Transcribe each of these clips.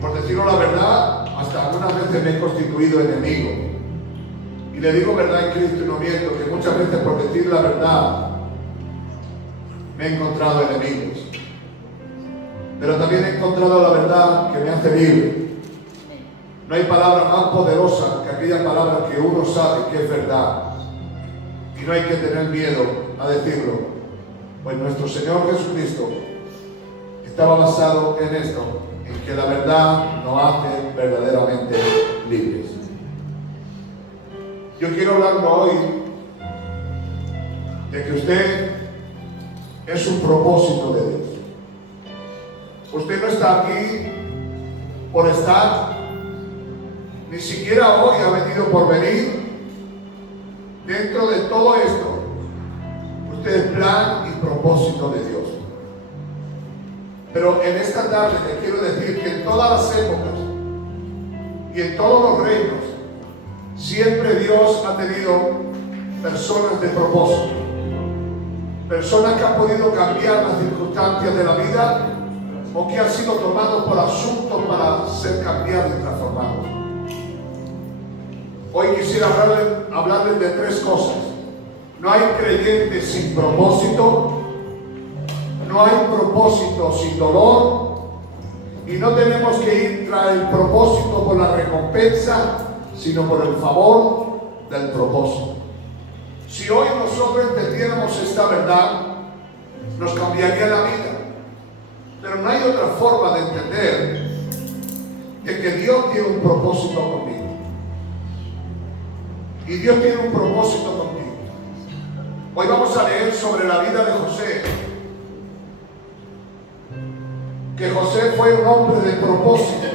por decirlo la verdad, hasta algunas veces me he constituido enemigo. Y le digo verdad en Cristo y no miento, que muchas veces por decir la verdad me he encontrado enemigos. Pero también he encontrado la verdad que me hace libre. No hay palabra más poderosa que aquella palabra que uno sabe que es verdad. Y no hay que tener miedo a decirlo. Pues nuestro Señor Jesucristo estaba basado en esto, en que la verdad nos hace verdaderamente libres. Yo quiero hablarle hoy de que usted es un propósito de Dios. Usted no está aquí por estar, ni siquiera hoy ha venido por venir. Dentro de todo esto, usted es plan y propósito de Dios. Pero en esta tarde te quiero decir que en todas las épocas y en todos los reinos, siempre Dios ha tenido personas de propósito. Personas que han podido cambiar las circunstancias de la vida o que han sido tomados por asuntos para ser cambiados y transformados. Hoy quisiera hablarles de tres cosas. No hay creyente sin propósito, no hay propósito sin dolor, y no tenemos que ir tras el propósito por la recompensa, sino por el favor del propósito. Si hoy nosotros entendiéramos esta verdad, nos cambiaría la vida. Pero no hay otra forma de entender de que Dios tiene un propósito conmigo. Y Dios tiene un propósito contigo. Hoy vamos a leer sobre la vida de José. Que José fue un hombre de propósito.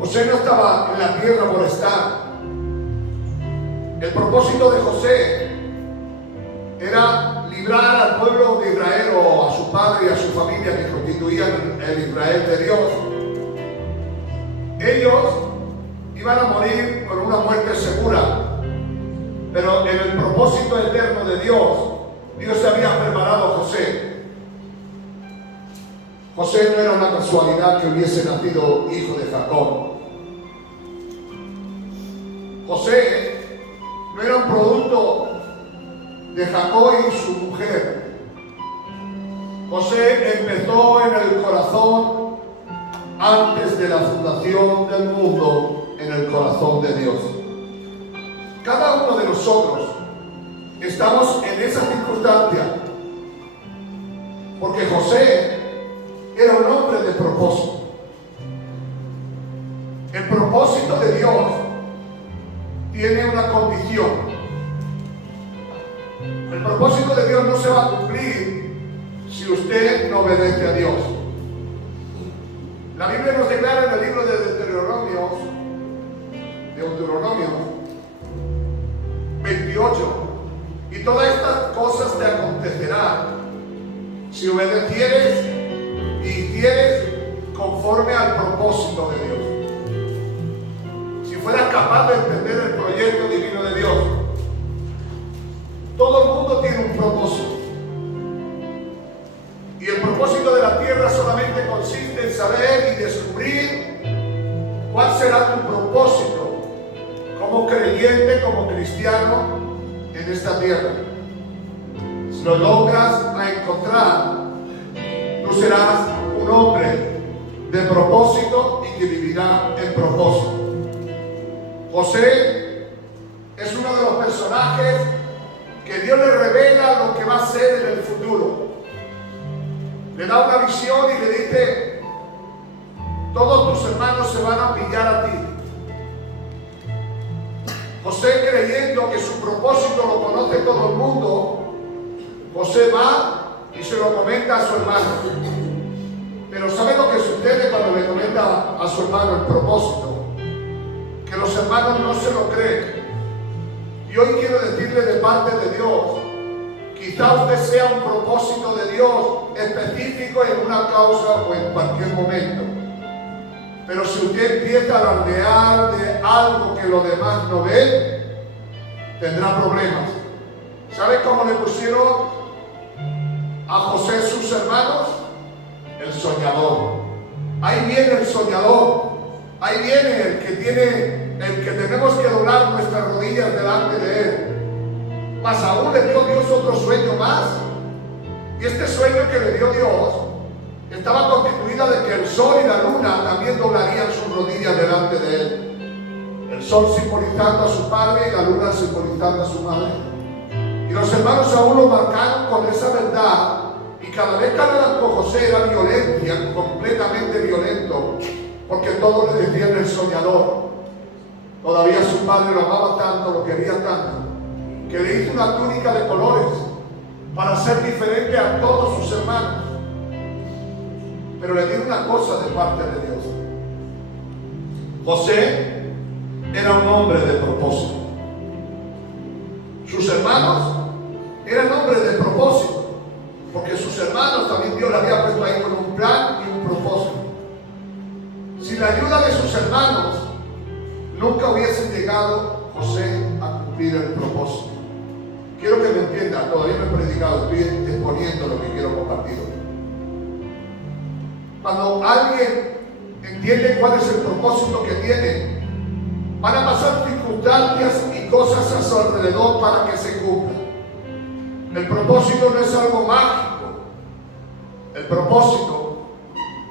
José no estaba en la tierra por estar. El propósito de José era librar al pueblo de Israel, o a su padre y a su familia que constituían el Israel de Dios. Ellos iban a morir con una muerte segura, pero en el propósito eterno de Dios, Dios se había preparado a José. José no era una casualidad que hubiese nacido hijo de Jacob. José no era un producto de Jacob y su mujer. José empezó en el corazón, antes de la fundación del mundo, en el corazón de Dios. Cada uno de nosotros estamos en esa circunstancia porque José era un hombre de propósito. El propósito de Dios tiene una condición. El propósito de Dios no se va a cumplir si usted no obedece a Dios. La Biblia nos declara en el libro de Deuteronomio 28, y todas estas cosas te acontecerán si obedecieres y hicieres conforme al propósito de Dios. Si fueras capaz de entender el proyecto divino de Dios. Todo el mundo tiene un propósito. Y el propósito de la tierra solamente consiste en saber y descubrir cuál será tu propósito como creyente, como cristiano en esta tierra. Si lo logras a encontrar, tú serás un hombre de propósito y que vivirá en propósito. José es uno de los personajes que Dios le revela lo que va a ser en el futuro. Le da una visión y le dice: todos tus hermanos se van a pillar a ti. José, creyendo que su propósito lo conoce todo el mundo, José va y se lo comenta a su hermano. Pero ¿sabe lo que sucede cuando le comenta a su hermano el propósito? Que los hermanos no se lo creen. Y hoy quiero decirle de parte de Dios, quizá usted sea un propósito de Dios específico en una causa o en cualquier momento. Pero si usted empieza a alardear de algo que los demás no ven, tendrá problemas. ¿Sabe cómo le pusieron a José sus hermanos? El soñador. Ahí viene el soñador, ahí viene el que tenemos que doblar nuestras rodillas delante de Él. Mas aún le dio Dios otro sueño más. Y este sueño que le dio Dios estaba constituida de que el sol y la luna también doblarían sus rodillas delante de Él. El sol simbolizando a su padre y la luna simbolizando a su madre. Y los hermanos aún lo marcaron con esa verdad. Y cada vez que hablaban con José era violencia, completamente violento, porque todos le decían el soñador. Todavía su padre lo amaba tanto, lo quería tanto, que le hizo una túnica de colores para ser diferente a todos sus hermanos. Pero le digo una cosa de parte de Dios. José era un hombre de propósito. Sus hermanos eran hombres de propósito, porque sus hermanos también Dios le había puesto ahí con un plan y un propósito. Sin la ayuda de sus hermanos, nunca hubiesen llegado José a cumplir el propósito. Quiero que me entiendan, todavía no he predicado, estoy exponiendo lo que quiero compartir hoy. Cuando alguien entiende cuál es el propósito que tiene, van a pasar circunstancias y cosas a su alrededor para que se cumplan. El propósito no es algo mágico. El propósito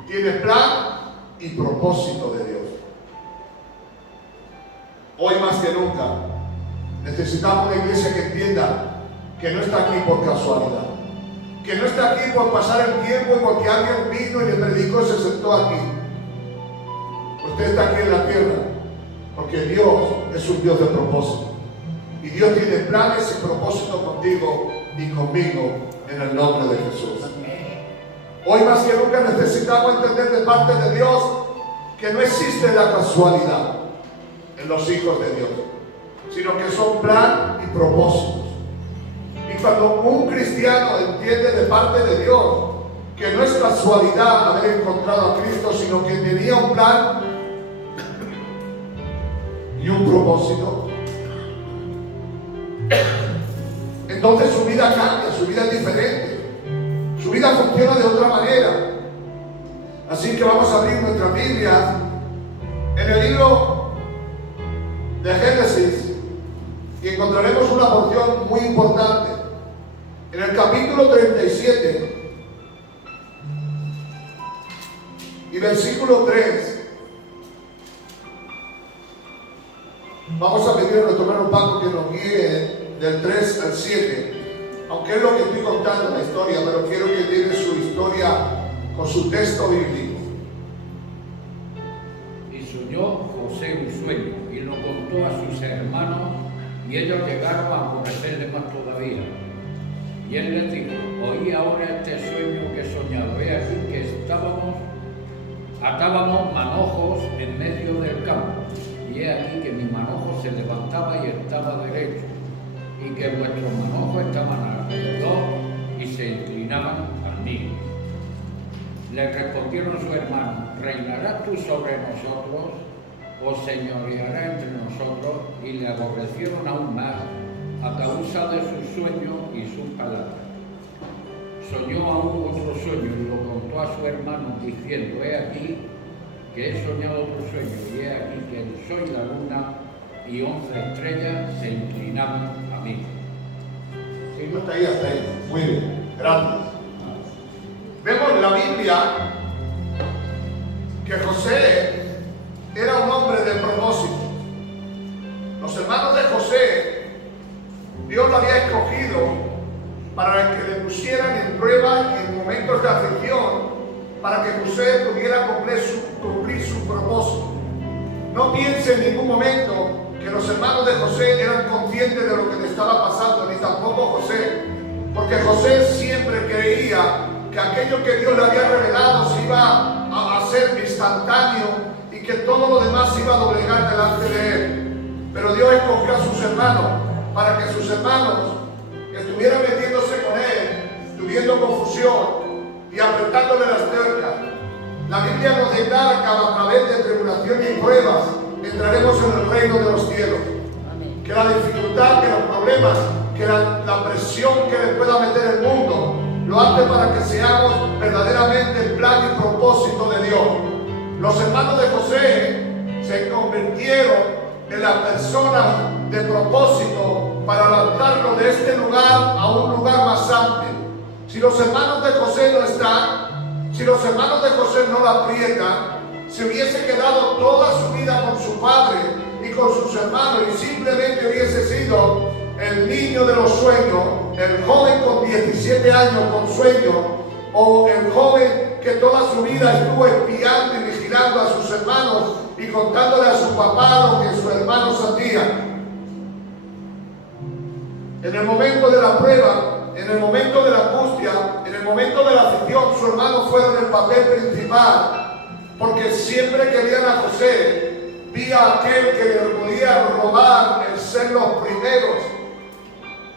tiene plan y propósito de Dios. Hoy más que nunca necesitamos una iglesia que entienda que no está aquí por casualidad, que no está aquí por pasar el tiempo y porque alguien vino y le predicó y se sentó aquí. Usted está aquí en la tierra porque Dios es un Dios de propósito, y Dios tiene planes y propósitos contigo y conmigo en el nombre de Jesús. Hoy más que nunca necesitamos entender de parte de Dios que no existe la casualidad en los hijos de Dios, sino que son plan y propósitos. Y cuando un cristiano entiende de parte de Dios que no es casualidad haber encontrado a Cristo, sino que tenía un plan y un propósito, entonces su vida cambia, su vida es diferente, su vida funciona de otra manera. Así que vamos a abrir nuestra Biblia en el libro de Génesis y encontraremos una porción muy importante. En el capítulo 37 y versículo 3, vamos a pedir a nuestro hermano Paco que nos guíe del 3 al 7, aunque es lo que estoy contando la historia, pero quiero que tiene su historia con su texto bíblico. Y soñó José un sueño y lo contó a sus hermanos, y ellos llegaron a aborrecerle más todavía. Y él les dijo: oí ahora este sueño que he soñado. He aquí que atábamos manojos en medio del campo, y he aquí que mi manojo se levantaba y estaba derecho, y que vuestros manojos estaban alrededor y se inclinaban al mío. Le respondieron sus hermanos: ¿reinarás tú sobre nosotros o señoreará entre nosotros? Y le aborrecieron aún más a causa de su sueño y sus palabras. Soñó aún otro sueño y lo contó a su hermano diciendo: he aquí que he soñado otro sueño, y he aquí que el sol y la luna y 11 estrellas se inclinaban a mí. Sí, hasta ahí. Muy bien, gracias. Vemos en la Biblia que José era un hombre de propósito. Los hermanos de José, Dios lo había escogido para que le pusieran en prueba y en momentos de aflicción, para que José pudiera cumplir su propósito. No piense en ningún momento que los hermanos de José eran conscientes de lo que le estaba pasando, ni tampoco José, porque José siempre creía que aquello que Dios le había revelado se iba a hacer instantáneo y que todo lo demás se iba a doblegar delante de él. Pero Dios escogió a sus hermanos para que sus hermanos estuvieran metiéndose con él, tuviendo confusión y apretándole las tuercas. La Biblia nos declara que a través de tribulación y pruebas entraremos en el reino de los cielos. Amén. Que la dificultad, que los problemas, que la presión que le pueda meter el mundo, lo hace para que seamos verdaderamente el plan y propósito de Dios. Los hermanos de José se convirtieron en la persona de propósito para lanzarlo de este lugar a un lugar más amplio. Si los hermanos de José no están, si los hermanos de José no la aprietan, se hubiese quedado toda su vida con su padre y con sus hermanos y simplemente hubiese sido el niño de los sueños, el joven con 17 años con sueños, o el joven que toda su vida estuvo espiando y vigilando a sus hermanos y contándole a su papá lo que sus hermanos hacían. En el momento de la prueba, en el momento de la angustia, en el momento de la aflicción, sus hermanos fueron el papel principal, porque siempre que veían a José, vía a aquel que le podía robar el ser los primeros.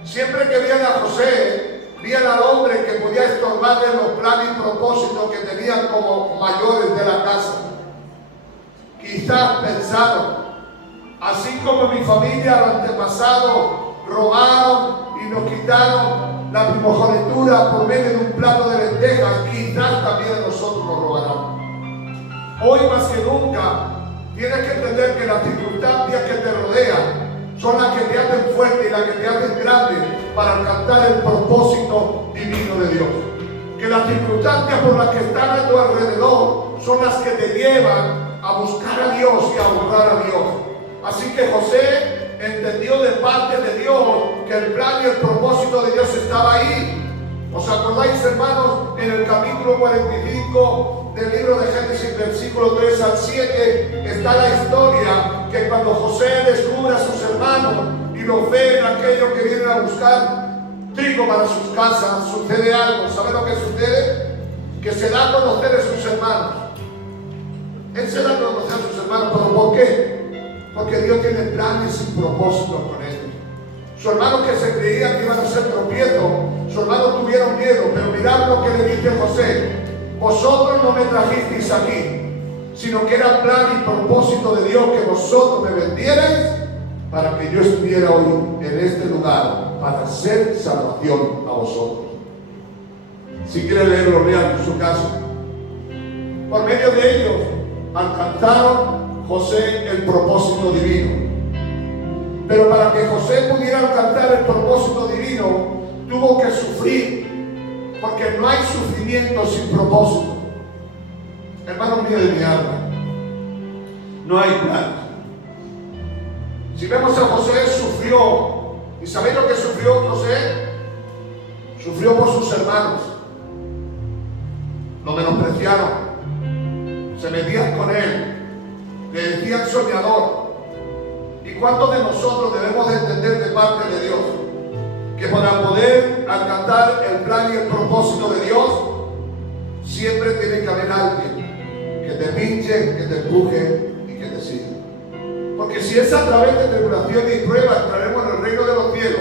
Siempre que veían a José, veían al hombre que podía estorbarle los planes y propósitos que tenían como mayores de la casa. Quizás pensaron, así como mi familia, los antepasados, robaron y nos quitaron la primogenitura por medio de un plato de lentejas, quizás también a nosotros nos robarán. Hoy más que nunca tienes que entender que las circunstancias que te rodean son las que te hacen fuerte y las que te hacen grande para alcanzar el propósito divino de Dios. Que las circunstancias por las que están a tu alrededor son las que te llevan a buscar a Dios y a honrar a Dios. Así que José entendió de parte de Dios que el plan y el propósito de Dios estaba ahí. ¿Os acordáis, hermanos, en el capítulo 45 del libro de Génesis, versículo 3 al 7, está la historia que cuando José descubre a sus hermanos y los ve en aquello que vienen a buscar trigo para sus casas, sucede algo. ¿Sabe lo que sucede? Que se da a conocer a sus hermanos. Él se da a conocer a sus hermanos, ¿pero por qué? Porque Dios tiene planes y propósitos con ellos. Sus hermanos que se creían que iban a ser tropiezos, sus hermanos tuvieron miedo, pero mirad lo que le dice José: vosotros no me trajisteis aquí, sino que era plan y propósito de Dios que vosotros me vendierais para que yo estuviera hoy en este lugar para hacer salvación a vosotros. Si quieren leerlo, lean en su casa. Por medio de ellos alcanzaron José el propósito divino. Pero para que José pudiera alcanzar el propósito divino, tuvo que sufrir, porque no hay sufrimiento sin propósito. Hermano mío de mi alma, no hay plan. Si vemos a José, sufrió. ¿Y sabéis lo que sufrió José? Sufrió por sus hermanos. Lo menospreciaron, se metían con él, le decían soñador. ¿Y cuántos de nosotros debemos de entender de parte de Dios que para poder alcanzar el plan y el propósito de Dios siempre tiene que haber alguien que te pinche, que te empuje y que te siga? Porque si es a través de tribulaciones y pruebas entraremos en el reino de los cielos,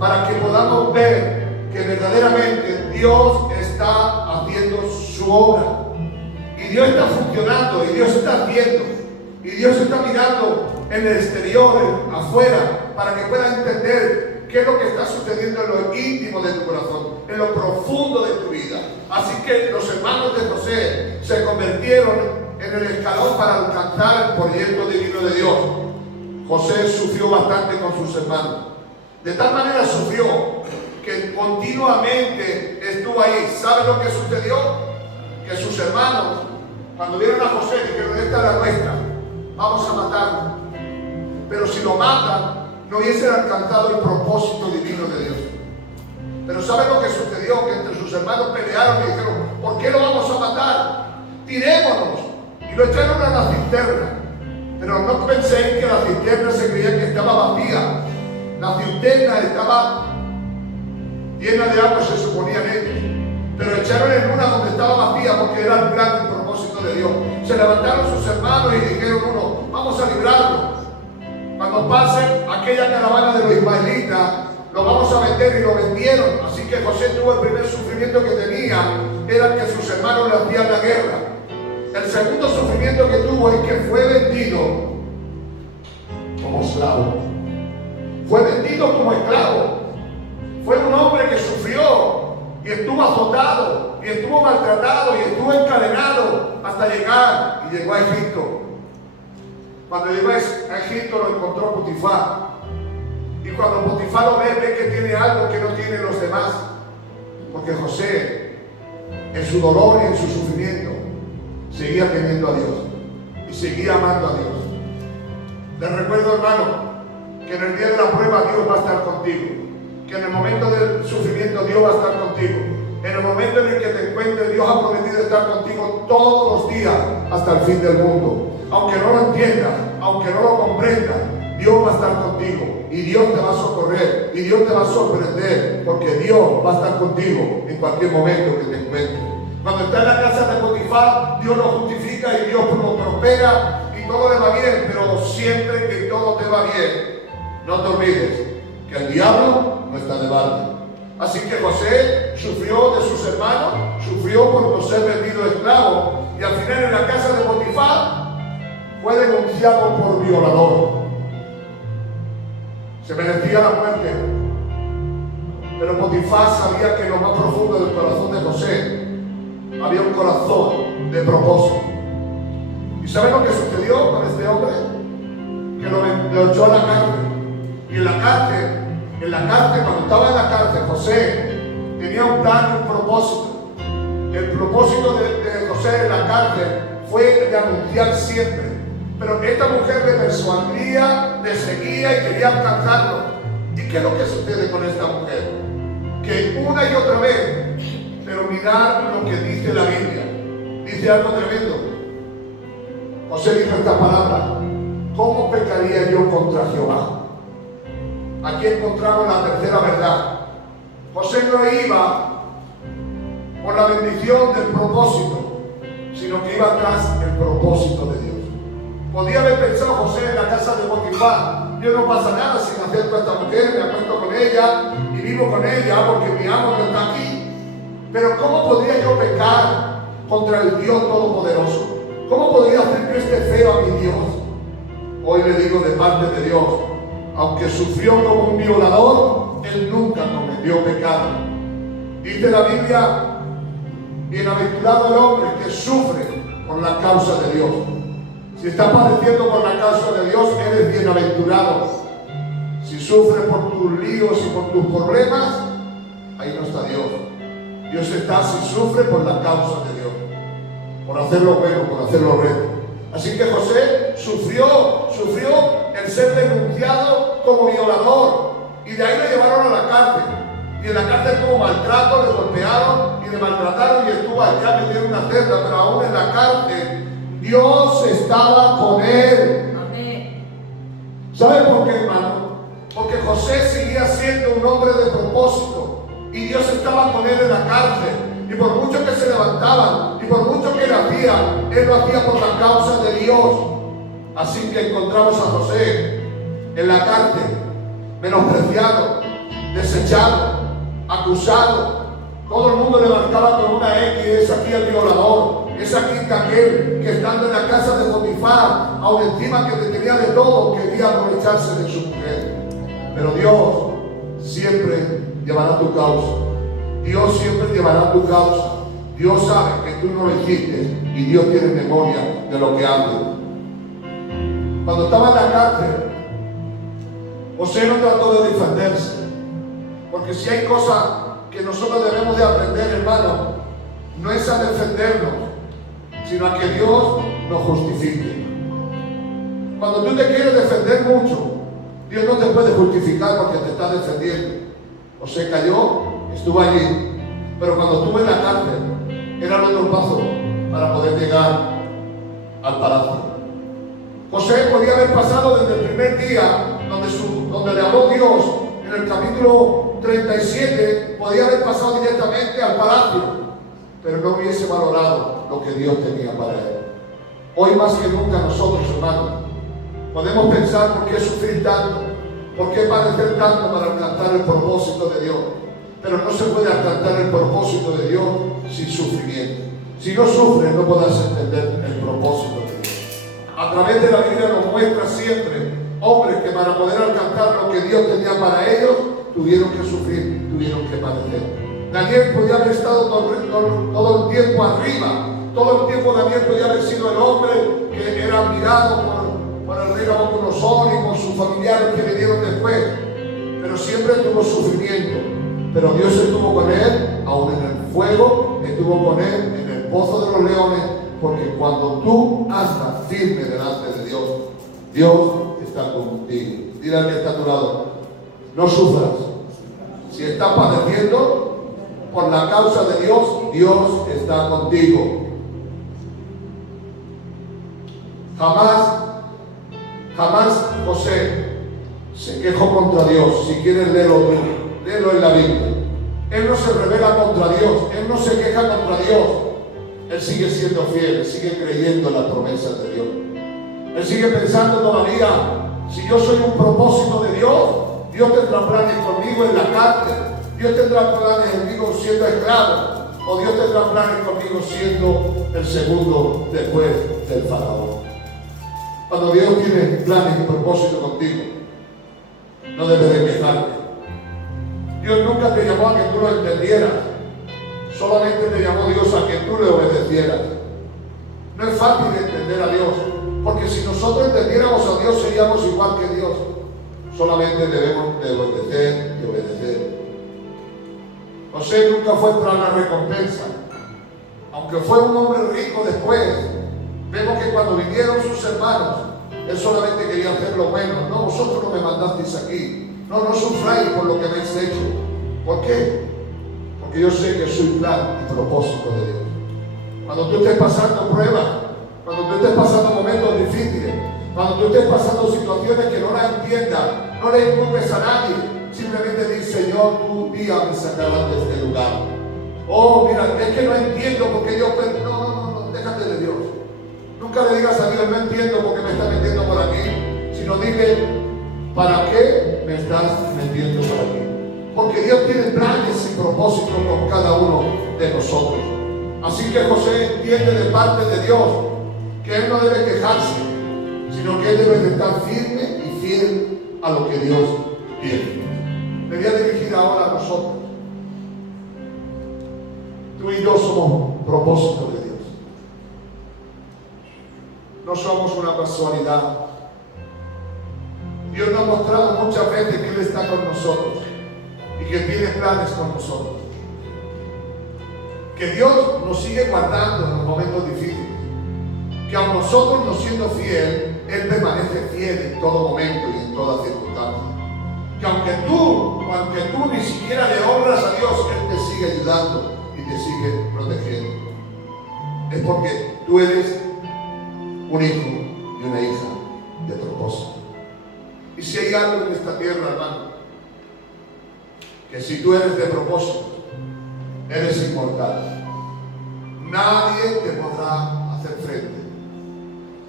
para que podamos ver que verdaderamente Dios está haciendo su obra y Dios está funcionando y Dios está haciendo y Dios está mirando en el exterior, afuera, para que puedas entender qué es lo que está sucediendo en lo íntimo de tu corazón, en lo profundo de tu vida. Así que los hermanos de José se convirtieron en el escalón para alcanzar el proyecto divino de Dios. José sufrió bastante con sus hermanos. De tal manera sufrió que continuamente estuvo ahí. ¿Sabe lo que sucedió? Que sus hermanos, cuando vieron a José, dijeron: esta es la nuestra, vamos a matarlo. Pero si lo matan, no hubiesen alcanzado el propósito divino de Dios. Pero ¿sabe lo que sucedió? Que entre sus hermanos pelearon y dijeron: ¿por qué lo vamos a matar? Tirémonos. Y lo echaron a la cisterna. Pero no penséis que la cisterna se creía que estaba vacía. La cisterna estaba llena de agua, se suponían ellos. Pero echaron en una donde estaba vacía, porque era el plan y el propósito de Dios. Se levantaron sus hermanos y dijeron uno: vamos a librarlo. Cuando pasen aquella caravana de los ismaelitas, lo vamos a vender, y lo vendieron. Así que José tuvo el primer sufrimiento que tenía, era que sus hermanos le hacían la guerra. El segundo sufrimiento que tuvo es que fue vendido como esclavo. Fue vendido como esclavo. Fue un hombre que sufrió y estuvo azotado y estuvo maltratado y estuvo encadenado hasta hasta llegar y llegó a Egipto. Cuando llegó a Egipto lo encontró Potifar. Y cuando Potifar lo ve que tiene algo que no tienen los demás. Porque José, en su dolor y en su sufrimiento, seguía temiendo a Dios y seguía amando a Dios. Les recuerdo, hermano, que en el día de la prueba Dios va a estar contigo, que en el momento del sufrimiento Dios va a estar contigo, en el momento en el que te encuentres Dios ha prometido estar contigo todos los días hasta el fin del mundo. Aunque no lo entiendas, aunque no lo comprendas, Dios va a estar contigo y Dios te va a socorrer y Dios te va a sorprender, porque Dios va a estar contigo en cualquier momento que te encuentres. Cuando está en la casa de Potifar, Dios lo justifica y Dios lo prospera y todo le va bien, pero siempre que todo te va bien, no te olvides que el diablo no está de balde. Así que José sufrió de sus hermanos, sufrió por no ser vendido esclavo, y al final en la casa de Potifar fue denunciado por violador. Se merecía la muerte, pero Potifar sabía que en lo más profundo del corazón de José había un corazón de propósito. ¿Y saben lo que sucedió con este hombre? Que lo echó a la cárcel. Y en la cárcel, cuando estaba en la cárcel, José tenía un plan, un propósito. El propósito de José en la cárcel fue de anunciar siempre. Pero esta mujer le persuadía, le seguía y quería alcanzarlo. ¿Y qué es lo que sucede con esta mujer? Que una y otra vez, pero mirad lo que dice la Biblia. Dice algo tremendo. José dijo esta palabra: ¿cómo pecaría yo contra Jehová? Aquí encontramos la tercera verdad. José no iba por la bendición del propósito, sino que iba tras el propósito de Dios. Podía haber pensado José en la casa de Potifar: yo no pasa nada si me acerco a esta mujer, me acuesto con ella y vivo con ella porque mi amo no está aquí. Pero ¿cómo podría yo pecar contra el Dios Todopoderoso? ¿Cómo podría hacer este feo a mi Dios? Hoy le digo de parte de Dios: aunque sufrió como un violador, él nunca cometió pecado. Dice la Biblia: bienaventurado el hombre que sufre por la causa de Dios. Si estás padeciendo por la causa de Dios, eres bienaventurado. Si sufres por tus líos y por tus problemas, ahí no está Dios. Dios está si sufre por la causa de Dios, por hacer lo bueno, por hacer lo recto. Así que José sufrió el ser denunciado como violador, y de ahí le llevaron a la cárcel. Y en la cárcel tuvo maltrato, le golpearon y le maltrataron y estuvo allá metido en una celda, pero aún en la cárcel Dios estaba con él. Amén. ¿Sabe por qué, hermano? Porque José seguía siendo un hombre de propósito y Dios estaba con él en la cárcel. Y por mucho que se levantaban y por mucho que él lo hacía por la causa de Dios. Así que encontramos a José en la cárcel, menospreciado, desechado, acusado. Todo el mundo le marcaba con una X: es aquí el violador, es aquí aquel que estando en la casa de Potifar, aún encima que tenía de todo, quería aprovecharse de su mujer. Pero Dios siempre llevará tu causa. Dios siempre llevará tu causa. Dios sabe que tú no lo hiciste y Dios tiene memoria de lo que haces. Cuando estaba en la cárcel, José no trató de defenderse, porque si hay cosas que nosotros debemos de aprender, hermano, no es a defendernos, sino a que Dios nos justifique. Cuando tú te quieres defender mucho, Dios no te puede justificar porque te está defendiendo. José cayó, estuvo allí, pero cuando estuvo en la cárcel, era el otro paso para poder llegar al palacio. José podía haber pasado desde el primer día donde le habló Dios en el capítulo 37, podía haber pasado directamente al palacio, pero no hubiese valorado lo que Dios tenía para él. Hoy más que nunca nosotros, hermanos, podemos pensar: ¿por qué sufrir tanto? ¿Por qué padecer tanto para alcanzar el propósito de Dios? Pero no se puede alcanzar el propósito de Dios sin sufrimiento. Si no sufres, no podrás entender el propósito de Dios. A través de la Biblia nos muestra siempre hombres que para poder alcanzar lo que Dios tenía para ellos, tuvieron que sufrir, tuvieron que padecer. Daniel podía haber estado todo el tiempo arriba, Todo el tiempo Daniel podía haber sido el hombre que era admirado por el rey Nabucodonosor y por sus familiares que vinieron después. Pero siempre tuvo sufrimiento. Pero Dios estuvo con él, aún en el fuego, estuvo con él en el pozo de los leones, porque cuando tú andas firme delante de Dios, Dios está contigo. Dile al que está a tu lado, no sufras. Si estás padeciendo por la causa de Dios, Dios está contigo. Jamás José se quejó contra Dios. Si quieres léelo en la Biblia. Él no se revela contra Dios, él no se queja contra Dios. Él sigue siendo fiel, él sigue creyendo en las promesas de Dios. Él sigue pensando todavía, si yo soy un propósito de Dios, Dios tendrá planes conmigo en la cárcel, Dios tendrá planes conmigo siendo esclavo, o Dios tendrá planes conmigo siendo el segundo después del faraón. Cuando Dios tiene planes y propósitos contigo, no debes de quejarte. Dios nunca te llamó a que tú lo entendieras, solamente te llamó Dios a que tú le obedecieras. No es fácil entender a Dios, porque si nosotros entendiéramos a Dios seríamos igual que Dios. Solamente debemos de obedecer y obedecer. José nunca fue tras la recompensa, aunque fue un hombre rico después. Vemos que cuando vinieron sus hermanos, él solamente quería hacer lo bueno. No, vosotros no me mandasteis aquí. No sufráis por lo que me habéis hecho. ¿Por qué? Porque yo sé que soy plan y propósito de Dios. Cuando tú estés pasando pruebas, cuando tú estés pasando momentos difíciles, cuando tú estés pasando situaciones que no las entiendas, no le inculpes a nadie. Simplemente di, Señor, tú día me sacarás de este lugar. Oh, mira, es que no entiendo porque Dios... No, déjate de Dios. Nunca le digas a Dios, no entiendo por qué me estás metiendo por aquí, sino dile, ¿para qué me estás metiendo por aquí? Porque Dios tiene planes y propósitos con cada uno de nosotros. Así que José entiende de parte de Dios que él no debe quejarse, sino que él debe de estar firme y fiel a lo que Dios quiere. Me voy a dirigir ahora a nosotros. Tú y yo somos propósitos de Dios. No somos una casualidad. Dios nos ha mostrado muchas veces que Él está con nosotros y que tiene planes con nosotros. Que Dios nos sigue guardando en los momentos difíciles. Que aun nosotros no siendo fiel, Él permanece fiel en todo momento y en toda circunstancia. Que aunque tú ni siquiera le honras a Dios, Él te sigue ayudando y te sigue protegiendo. Es porque tú eres un hijo y una hija de propósito. Y si hay algo en esta tierra, hermano, que si tú eres de propósito, eres inmortal. Nadie te podrá hacer frente.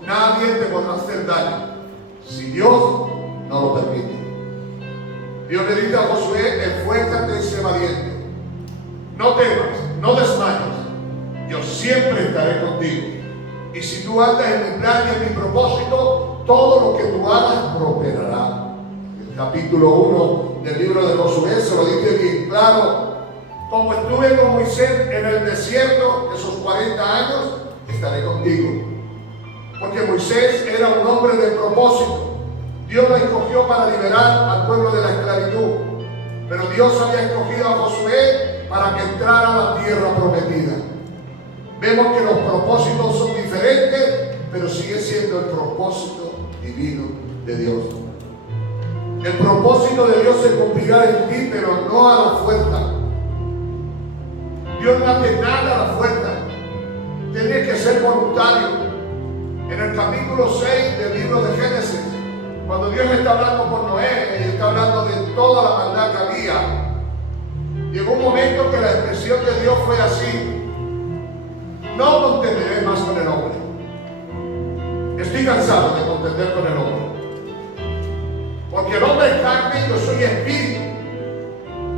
Nadie te podrá hacer daño si Dios no lo permite. Dios le dice a Josué, esfuérzate y sé valiente. No temas, no desmayes. Yo siempre estaré contigo. Y si tú andas en mi plan y en mi propósito, todo lo que tú hagas prosperará. El capítulo 1 del libro de Josué se lo dice bien claro. Como estuve con Moisés en el desierto esos 40 años, estaré contigo. Porque Moisés era un hombre de propósito. Dios lo escogió para liberar al pueblo de la esclavitud. Pero Dios había escogido a Josué para que entrara a la tierra prometida. Vemos que los propósitos son diferentes, pero sigue siendo el propósito divino de Dios. El propósito de Dios se cumplirá en ti, pero no a la fuerza. Dios no hace nada a la fuerza. Tiene que ser voluntario. En el capítulo 6 del libro de Génesis, cuando Dios está hablando con Noé y está hablando de toda la maldad que había, llegó un momento que la expresión de Dios fue así: no contenderé más con el hombre. Estoy cansado de contender con el hombre. Porque el hombre es carne y yo soy espíritu.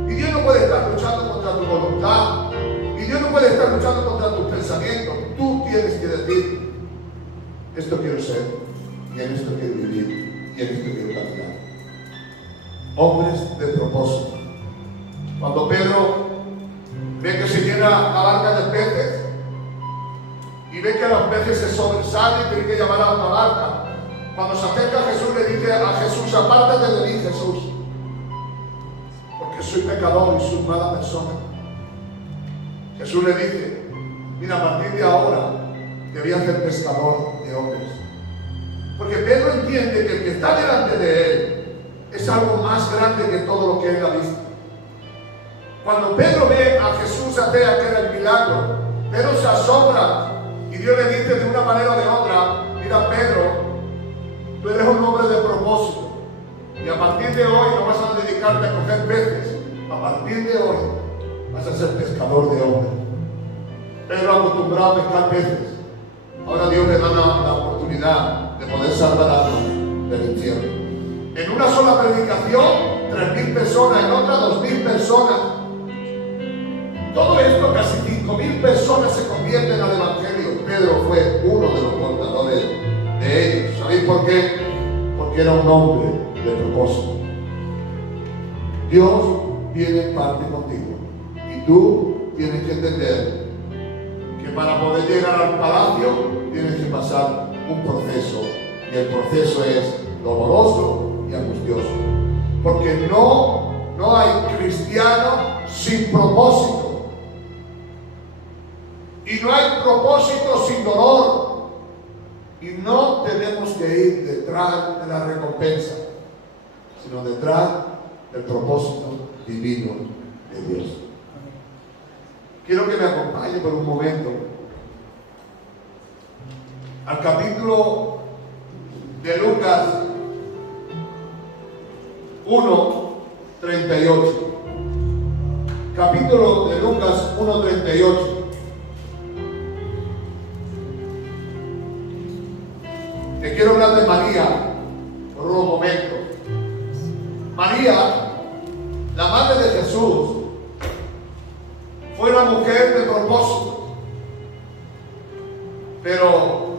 Y Dios no puede estar luchando contra tu voluntad. Y Dios no puede estar luchando contra tus pensamientos. Tú tienes que decir, esto quiero ser, y en esto quiero vivir, y en esto quiero caminar. Hombres de propósito. Cuando Pedro ve que se llena la barca de peces, ve que los peces se sobresalen y tiene que llamar a otra barca. Cuando se acerca a Jesús, le dice a Jesús: apártate de mí, Jesús, porque soy pecador y soy mala persona. Jesús le dice: mira, a partir de ahora te voy a hacer pescador de hombres. Porque Pedro entiende que el que está delante de él es algo más grande que todo lo que él ha visto. Cuando Pedro ve a Jesús hacer aquel milagro, Pedro se asombra y Dios le dice de una manera o de otra: mira, Pedro, tú eres un hombre de propósito y a partir de hoy no vas a dedicarte a coger peces. A partir de hoy vas a ser pescador de hombres. Pedro acostumbrado a pescar peces. Ahora Dios le da la oportunidad de poder salvar a almas del infierno. En una sola predicación, 3.000 personas, en otra 2.000 personas. Todo esto, casi 5.000 personas se convierten al Evangelio. Pedro fue uno de los portadores de ellos. ¿Sabéis por qué? Porque era un hombre de propósito. Dios viene en parte contigo y tú tienes que entender que para poder llegar al palacio tienes que pasar un proceso, y el proceso es doloroso y angustioso, porque no hay cristiano sin propósito, y no hay propósito sin dolor, y no tenemos que ir detrás de la recompensa, sino detrás del propósito divino de Dios. Quiero que me acompañe por un momento al capítulo de Lucas 1:38. Capítulo de Lucas 1:38. Te quiero hablar de María por un momento. María, la madre de Jesús, fue una mujer de propósito, pero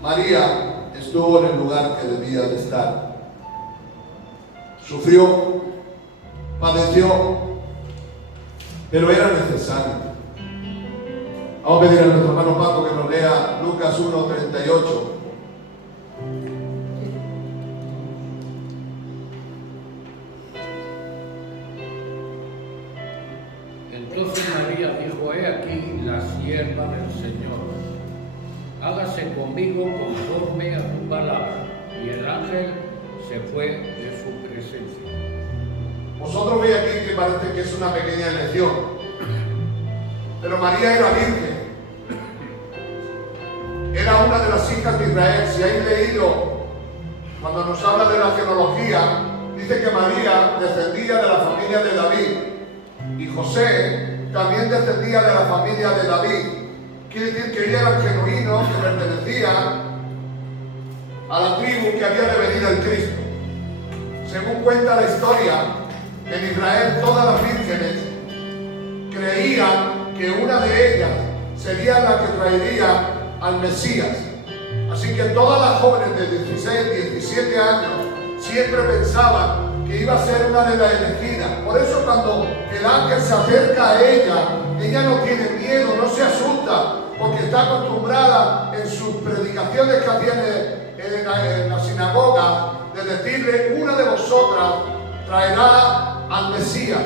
María estuvo en el lugar que debía de estar. Sufrió, padeció, pero era necesario. Vamos a pedir a nuestro hermano Paco que nos lea Lucas 1:38. Entonces María dijo: he aquí la sierva del Señor, hágase conmigo conforme a tu palabra. Y el ángel se fue de su presencia. Vosotros veis aquí que parece que es una pequeña elección, pero María era virgen, era una de las hijas de Israel. Si habéis leído, cuando nos habla de la genealogía, dice que María descendía de la familia de David, y José también descendía de la familia de David. Quiere decir que ella era genuino, que pertenecía a la tribu que había de venir al Cristo. Según cuenta la historia, en Israel todas las vírgenes creían que una de ellas sería la que traería al Mesías. Así que todas las jóvenes de 16, 17 años siempre pensaban que iba a ser una de las elegidas. Por eso cuando el ángel se acerca a ella no tiene miedo, no se asusta, porque está acostumbrada en sus predicaciones que hacían en la sinagoga de decirle: una de vosotras traerá al Mesías.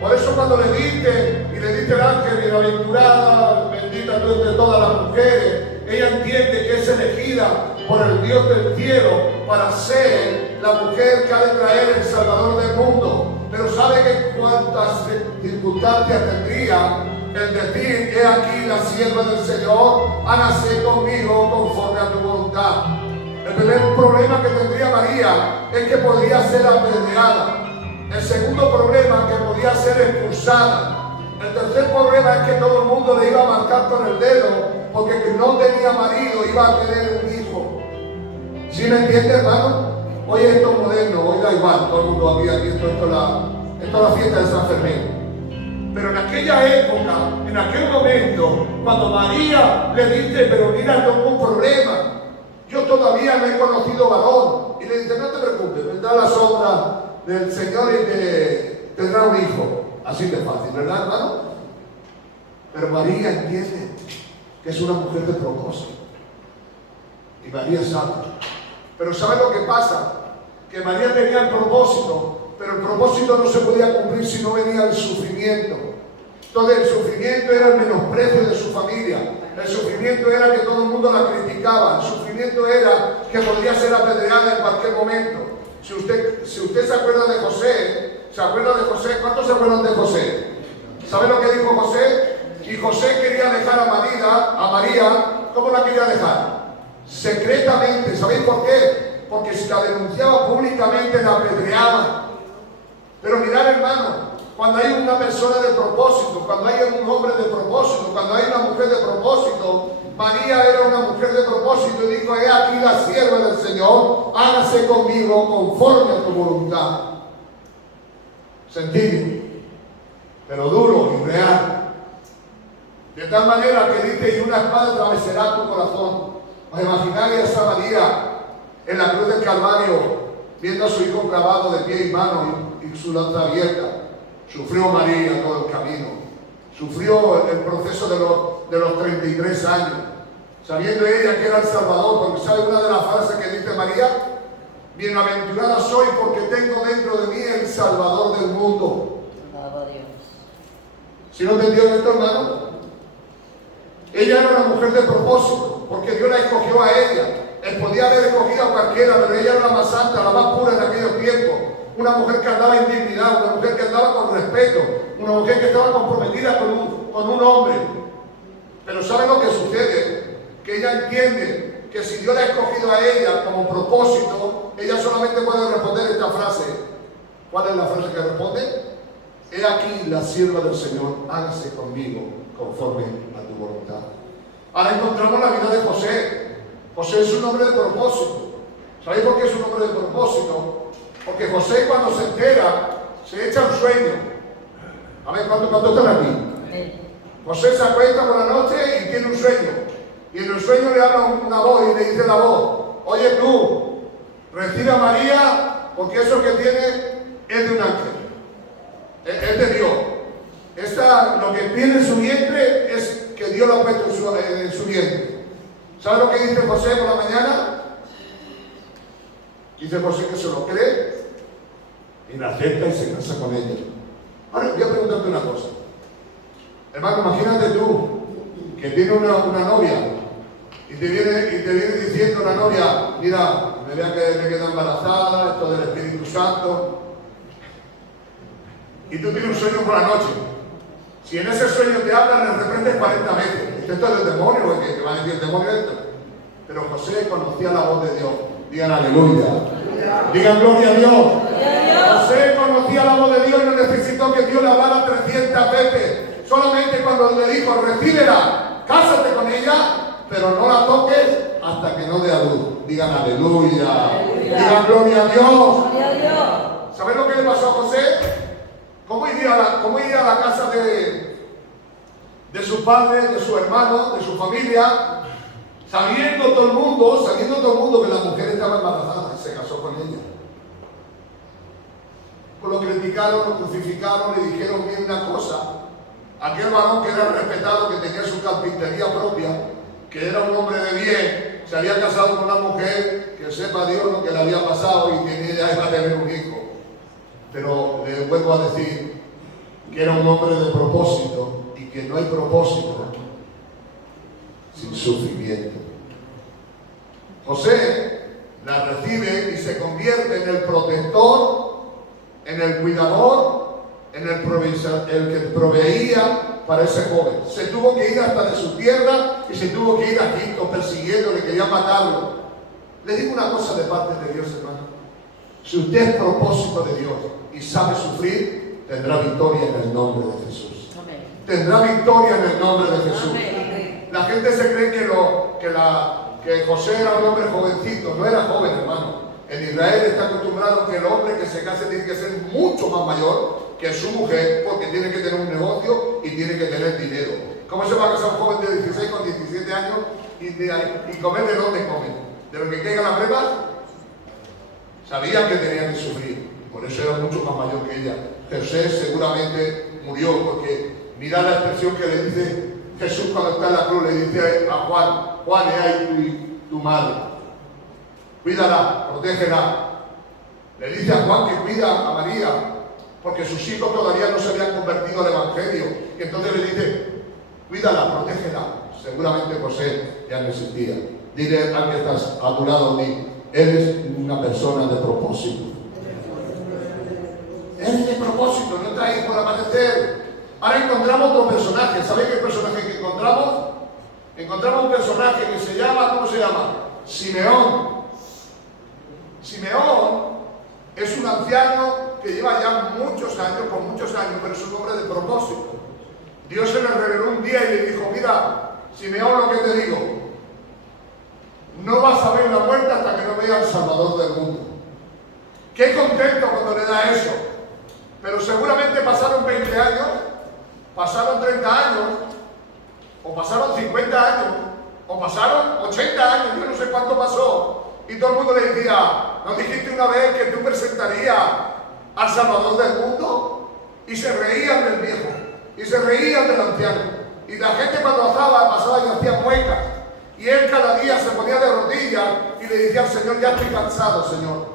Por eso cuando le dice el ángel: bienaventurada, bendita tú entre todas las mujeres, ella entiende que es elegida por el Dios del cielo para ser la mujer que ha de traer el Salvador del mundo. Pero sabe que cuántas circunstancias tendría el decir: he aquí la sierva del Señor, hágase conmigo conforme a tu voluntad. El primer problema que tendría María es que podía ser apedreada. El segundo problema, que podía ser expulsada. El tercer problema es que todo el mundo le iba a marcar con el dedo, porque que no tenía marido iba a tener un hijo. ¿Sí me entiende, hermano? Hoy esto es moderno, hoy da igual, todo el mundo había visto esto es la fiesta de San Fermín. Pero en aquella época, en aquel momento, cuando María le dice: pero mira, tengo un problema, yo todavía no he conocido varón. Y le dice: no te preocupes, vendrá la sombra del Señor y te tendrá un hijo. Así de fácil, ¿verdad, hermano? Pero María entiende que es una mujer de propósito. Y María sabe. Pero ¿sabe lo que pasa? Que María tenía el propósito, pero el propósito no se podía cumplir si no venía el sufrimiento. Entonces el sufrimiento era el menosprecio de su familia. El sufrimiento era que todo el mundo la criticaba. El sufrimiento era que podría ser apedreada en cualquier momento. Si usted se acuerda de José, ¿cuántos se acuerdan de José? ¿Sabe lo que dijo José? Y José quería dejar a María, ¿cómo la quería dejar? Secretamente. ¿Sabéis por qué? Porque si la denunciaba públicamente la apedreaban. Pero mirad, hermano, cuando hay una persona de propósito, cuando hay un hombre de propósito, cuando hay una mujer de propósito, María era una mujer de propósito y dijo: he aquí la sierva del Señor, hágase conmigo conforme a tu voluntad. Sencillo, pero duro y real. De tal manera que dice: y una espada atravesará tu corazón. ¿Os imagináis a esa María en la cruz del Calvario, viendo a su hijo clavado de pie y mano y su lanza abierta? Sufrió María todo el camino. Sufrió el proceso de los 33 años, sabiendo ella que era el Salvador, porque ¿sabe una de las frases que dice María? Bienaventurada soy porque tengo dentro de mí el Salvador del mundo. Alaba a Dios. ¿Sí lo entendió esto, hermano? Ella era una mujer de propósito, porque Dios la escogió a ella. Él podía haber escogido a cualquiera, pero ella era la más santa, la más pura en aquellos tiempos. Una mujer que andaba en dignidad, una mujer que andaba con respeto, una mujer que estaba comprometida con un hombre. Pero ¿sabe lo que sucede? Que ella entiende que si Dios la ha escogido a ella como propósito, ella solamente puede responder esta frase. ¿Cuál es la frase que responde? He aquí la sierva del Señor, hágase conmigo conforme a tu voluntad. Ahora encontramos la vida de José. José es un hombre de propósito. ¿Sabéis por qué es un hombre de propósito? Porque José, cuando se entera, se echa un sueño. A ver, ¿cuántos están aquí? José se acuesta por la noche y tiene un sueño. Y en el sueño le habla una voz y le dice la voz: oye tú, recibe a María, porque eso que tiene es de un ángel. Es de Dios. Lo que tiene en su vientre es que Dios lo ha puesto en su vientre. ¿Sabe lo que dice José por la mañana? Dice José que se lo cree y la acepta y se casa con ella. Ahora voy a preguntarte una cosa. Hermano, imagínate tú que tienes una novia y te viene diciendo la novia: mira, me vea que me queda embarazada, esto del Espíritu Santo. Y tú tienes un sueño por la noche. Si en ese sueño te hablan, le reprendes 40 veces. Esto es del demonio, que va a decir el demonio esto. Pero José conocía la voz de Dios. Digan aleluya. Digan gloria a Dios. José conocía la voz de Dios y no necesitó que Dios le hablara 300 veces. Solamente cuando le dijo: recíbela, cásate con ella, pero no la toques hasta que no dé a luz. Digan aleluya. Digan gloria a Dios. ¿Sabes lo que le pasó a José? ¿Cómo iría a la casa de su padre, de su hermano, de su familia, sabiendo todo el mundo que la mujer estaba embarazada y se casó con ella? Pues lo criticaron, lo crucificaron, le dijeron: bien, una cosa, aquel varón que era respetado, que tenía su carpintería propia, que era un hombre de bien, se había casado con una mujer que sepa Dios lo que le había pasado y que ella iba a tener un hijo. Pero le vuelvo a decir que era un hombre de propósito y que no hay propósito sin sufrimiento. José la recibe y se convierte en el protector, en el cuidador, en el que proveía para ese joven. Se tuvo que ir hasta de su tierra y se tuvo que ir a Egipto persiguiéndole, quería matarlo. Le digo una cosa de parte de Dios, hermano. Si usted es propósito de Dios y sabe sufrir, tendrá victoria en el nombre de Jesús. Amén. Tendrá victoria en el nombre de Jesús. Amén. La gente se cree que José era un hombre jovencito. No era joven, hermano. En Israel está acostumbrado que el hombre que se case tiene que ser mucho más mayor que su mujer, porque tiene que tener un negocio y tiene que tener dinero. ¿Cómo se va a casar un joven de 16 con 17 años y comer de dónde comen? ¿De lo que caiga la prepa? Sabían que tenían que sufrir, por eso era mucho más mayor que ella. José seguramente murió, porque mira la expresión que le dice Jesús cuando está en la cruz le dice a Juan, Juan, he ahí tu madre. Cuídala, protégela. Le dice a Juan que cuida a María, porque sus hijos todavía no se habían convertido al Evangelio. Y entonces le dice, cuídala, protégela. Seguramente José ya no existía. Dile al que estás a tu lado de mí, eres una persona de propósito. Eres de propósito, no estás ahí por amanecer. Ahora encontramos otro personaje. ¿Sabéis qué personaje que encontramos? Encontramos un personaje que se llama, ¿cómo se llama? Simeón. Simeón es un anciano que lleva ya muchos años, por muchos años, pero es un hombre de propósito. Dios se le reveló un día y le dijo, mira, Simeón, lo que te digo, no vas a ver la muerte hasta que no veas al Salvador del mundo. Qué contento cuando le da eso. Pero seguramente pasaron 20 años, pasaron 30 años, o pasaron 50 años, o pasaron 80 años, yo no sé cuánto pasó. Y todo el mundo le decía, ¿no dijiste una vez que tú presentarías al Salvador del mundo? Y se reían del viejo, y se reían del anciano. Y la gente cuando pasaba y hacía muecas. Y él cada día se ponía de rodillas y le decía al Señor, ya estoy cansado, Señor.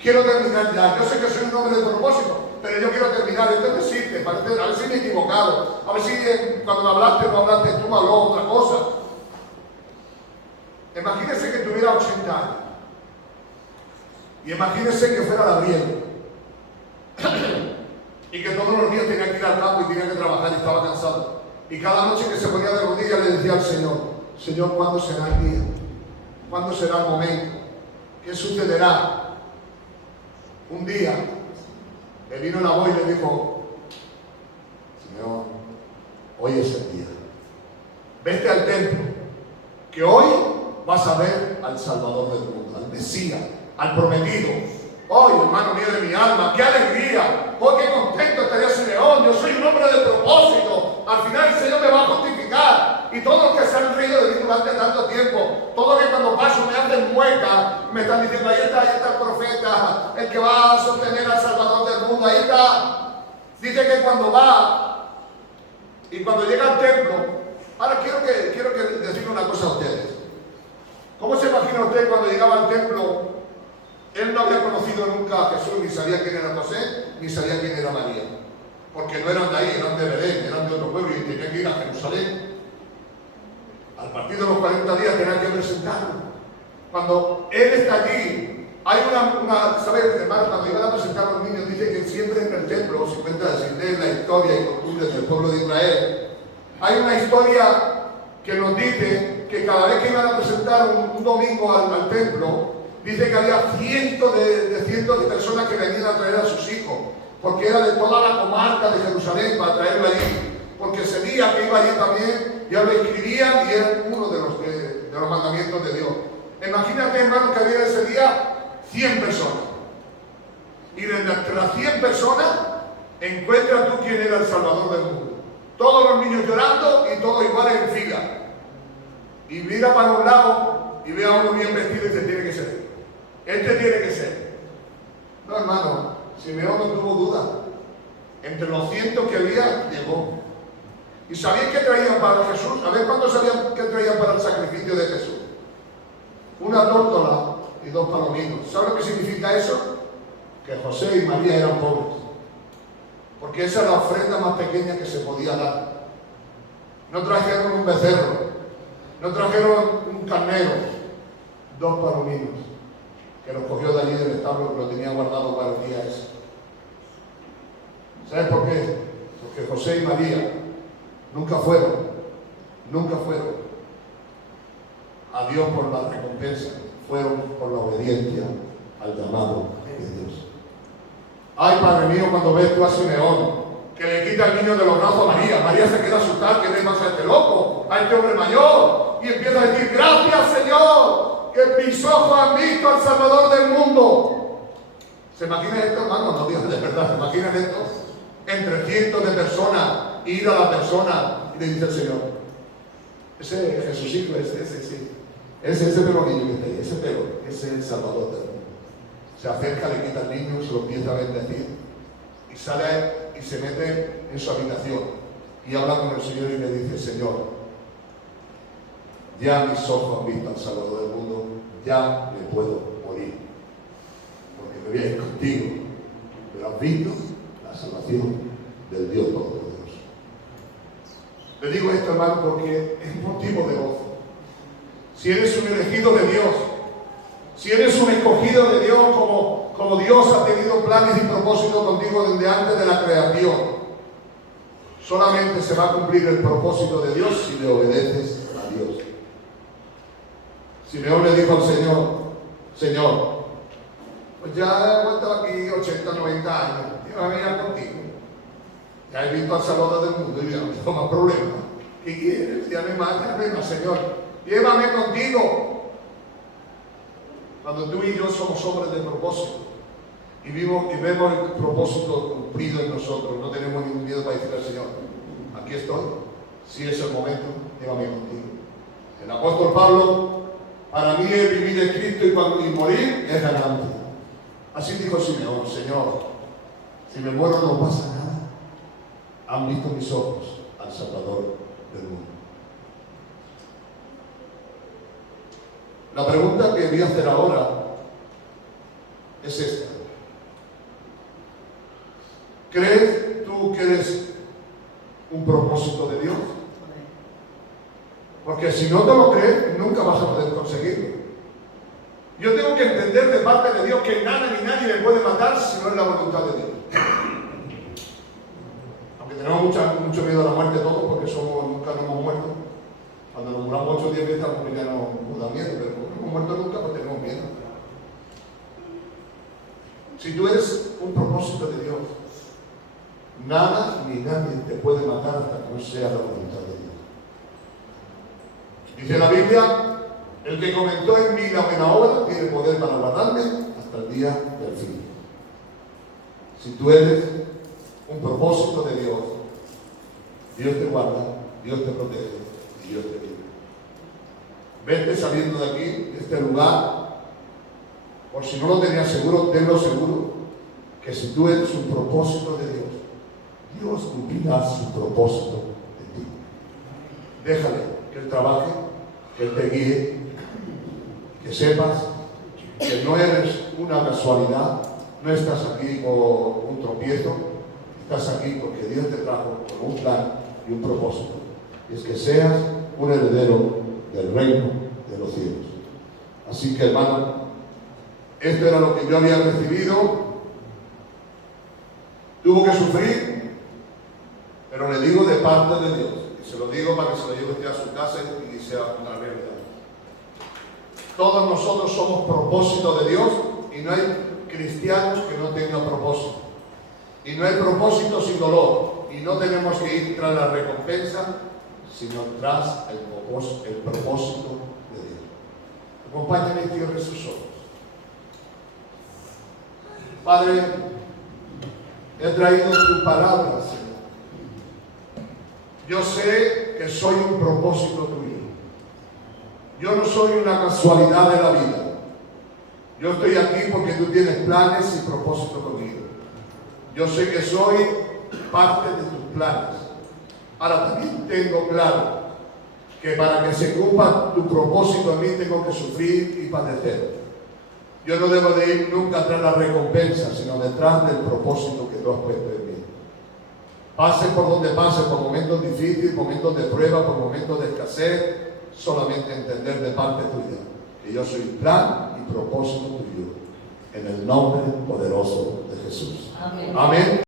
Quiero terminar ya. Yo sé que soy un hombre de propósito, pero yo quiero terminar. Esto no existe. A ver si me he equivocado. A ver si cuando me hablaste no hablaste tú, me habló otra cosa. Imagínese que tuviera 80 años. Y imagínese que fuera Gabriel. Y que todos los días tenía que ir al campo y tenía que trabajar y estaba cansado. Y cada noche que se ponía de rodillas le decía al Señor, Señor, ¿cuándo será el día? ¿Cuándo será el momento? ¿Qué sucederá? Un día le vino la voz y le dijo, Señor, hoy es el día. Vete al templo, que hoy vas a ver al Salvador del mundo, al Mesías, al prometido. Hoy, hermano mío de mi alma, qué alegría. Oh, qué contento estaría Simeón. Yo soy un hombre de propósito. Al final el Señor me va a justificar. Y todos los que se han reído de mí durante tanto tiempo, todos que cuando paso me hacen mueca, me están diciendo, ahí está el profeta, el que va a sostener al Salvador del mundo, ahí está. Dice que cuando va y cuando llega al templo, ahora quiero que decirle una cosa a ustedes. ¿Cómo se imagina usted cuando llegaba al templo? Él no había conocido nunca a Jesús, ni sabía quién era José, ni sabía quién era María. Porque no eran de ahí, eran de Belén, eran de otro pueblo y tenían que ir a Jerusalén. Al partir de los 40 días tenían que presentarlo. Cuando Él está allí, hay una ¿sabes, hermano? Cuando iban a presentar a los niños, dice que siempre en el templo, se cuenta de la historia y costumbres del pueblo de Israel. Hay una historia que nos dice que cada vez que iban a presentar un domingo al templo, dice que había cientos de personas que venían a traer a sus hijos, porque era de toda la comarca de Jerusalén para traerlo allí, porque ese día que iba allí también, ya lo escribían y era uno de los mandamientos de Dios. Imagínate, hermano, que había ese día 100 personas. Y de entre las 100 personas, encuentra tú quién era el Salvador del mundo. Todos los niños llorando y todos iguales en fila. Y mira para un lado y ve a uno bien vestido y dice, tiene que ser. Este tiene que ser. No, hermano, Simeón no tuvo duda. Entre los cientos que había, llegó. ¿Y sabían qué traían para Jesús? A ver, ¿cuántos sabían qué traían para el sacrificio de Jesús? Una tórtola y 2 palominos. ¿Saben lo que significa eso? Que José y María eran pobres. Porque esa era la ofrenda más pequeña que se podía dar. No trajeron un becerro, no trajeron un carnero, 2 palominos, que los cogió de allí del establo, que lo tenía guardado para el día ese. ¿Sabes por qué? Porque José y María nunca fueron a Dios por la recompensa, fueron por la obediencia al llamado de Dios. Ay, Padre mío, cuando ves tú a Simeón, que le quita el niño de los brazos a María, María se queda asustada, que le pasa a este loco, a este hombre mayor, y empieza a decir, gracias Señor, que mis ojos han visto al Salvador del mundo. ¿Se imaginan esto, hermano? No digas de verdad, ¿se imaginan esto? Entre cientos de personas, ir a la persona y le dice al Señor, ese Jesucito, ese pelo niño que está ahí, ese pelo, ese es el Salvador del mundo. Se acerca, le quita al niño, se lo empieza a bendecir y sale y se mete en su habitación. y habla con el Señor y le dice: Señor, ya mis ojos han visto al Salvador del mundo, ya me puedo morir, porque me voy a ir contigo, pero has visto la salvación del Dios Todopoderoso. Le digo esto, hermano, porque es motivo de gozo. Si eres un elegido de Dios, si eres un escogido de Dios, como Dios ha tenido planes y propósitos contigo desde antes de la creación, solamente se va a cumplir el propósito de Dios si le obedeces a Dios. Simeón le dijo al Señor: Señor, pues ya he vuelto aquí 80, 90 años, llévame ya contigo. Ya he visto al Salvador del mundo y ya no tengo más problemas. ¿Qué quieres? Ya no hay más, Señor. Llévame contigo. Cuando tú y yo somos hombres de propósito y vemos el propósito cumplido en nosotros, no tenemos ningún miedo para decirle al Señor: aquí estoy, si es el momento, llévame contigo. El apóstol Pablo: para mí es vivir de Cristo y morir es ganancia. Así dijo Simeón: Señor, si me muero no pasa nada. Han visto mis ojos al Salvador del mundo. La pregunta que voy a hacer ahora es esta: ¿crees tú que eres un propósito de Dios? Porque si no te lo crees, nunca vas a poder conseguirlo. Yo tengo que entender de parte de Dios que nada ni nadie me puede matar si no es la voluntad de Dios. Aunque tenemos mucho miedo a la muerte todos, porque nunca nos hemos muerto. Cuando nos muramos 8 o 10 veces, ya no nos da miedo, pero como no hemos muerto nunca, pues tenemos miedo. Si tú eres un propósito de Dios, nada ni nadie te puede matar hasta que no sea la voluntad de Dios. Dice la Biblia: el que comenzó en mí la buena obra tiene poder para guardarme hasta el día del fin. Si tú eres un propósito de Dios, Dios te guarda, Dios te protege y Dios te libra. Vete saliendo de aquí, de este lugar, por si no lo tenías seguro, tenlo seguro, que si tú eres un propósito de Dios, Dios cumplirá su propósito en ti. Déjale que Él trabaje, que Él te guíe, que sepas que no eres una casualidad, no estás aquí por un tropiezo, estás aquí porque Dios te trajo con un plan y un propósito, y es que seas un heredero del reino de los cielos. Así que, hermano, esto era lo que yo había recibido. Tuvo que sufrir, pero le digo de parte de Dios, y se lo digo para que se lo lleve usted a su casa y sea una realidad. Todos nosotros somos propósito de Dios y no hay cristianos que no tengan propósito. Y no hay propósito sin dolor. Y no tenemos que ir tras la recompensa, sino tras el propósito de Dios. Acompáñame y cierre sus ojos. Padre, he traído tu palabra, Señor. Yo sé que soy un propósito tuyo. Yo no soy una casualidad de la vida. Yo estoy aquí porque tú tienes planes y propósitos conmigo. Yo sé que soy parte de tus planes. Ahora también tengo claro que para que se cumpla tu propósito en mí tengo que sufrir y padecer. Yo no debo de ir nunca tras la recompensa, sino detrás del propósito que tú has puesto en mí. Pase por donde pase, por momentos difíciles, momentos de prueba, por momentos de escasez, solamente entender de parte tuya que yo soy plan y propósito tuyo, en el nombre poderoso de Jesús. Amén. Amén.